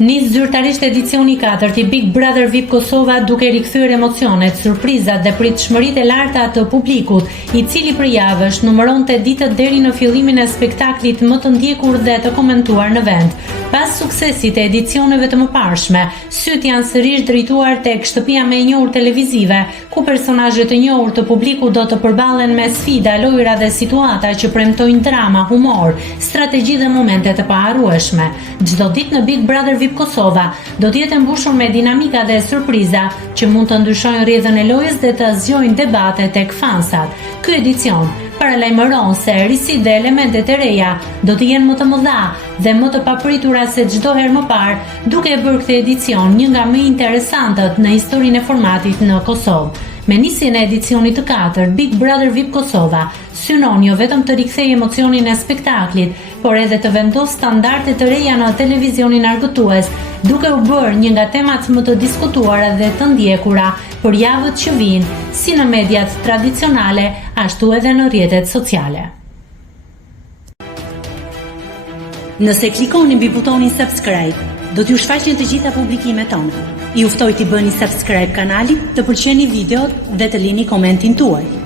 Nis zyrtarisht edicioni 4 i Big Brother VIP Kosova duke rikthyer emocionet, surprizat dhe pritshmëritë e larta të publikut, i cili për javësh numëronte ditët deri në fillimin e spektaklit më të ndjekur dhe të komentuar në vend. Pas suksesit e edicioneve të mëparshme, syt janë sërish drejtuar tek shtëpia më e njohur televizive, ku personazhet e njohur të publikut do të përballen me sfida, lojra dhe situata që premtojnë drama, humor, strategji dhe momente të paharrueshme. Çdo ditë në Big Brother VIP Kosova do të jetë mbushur me dinamika dhe surpriza që mund të ndryshojnë rrjedhën e lojës dhe të zgjojnë debate tek fansat. Ky edicion paralajmëron se risit dhe elementet e reja do të jenë më të mëdha dhe më të papritura se çdo herë më parë, duke e bërë këtë edicion një nga më interesantët në historinë e formatit në Kosovë. Me nisjen e edicionit të 4, Big Brother VIP Kosova synon jo vetëm të rikthejë emocionin e spektaklit, por edhe të vendos standarde të reja në televizionin argëtues, duke u bërë një nga temat më të diskutuara dhe të ndjekura për javët që vijnë, si në mediat tradicionale, ashtu edhe në rrjetet sociale. Nëse klikoni mbi butonin subscribe, do t'ju shfaqen të gjitha publikimet tona. Ju ftoj t'i bëni subscribe kanalit, të pëlqeni videot dhe të lini komentin tuaj.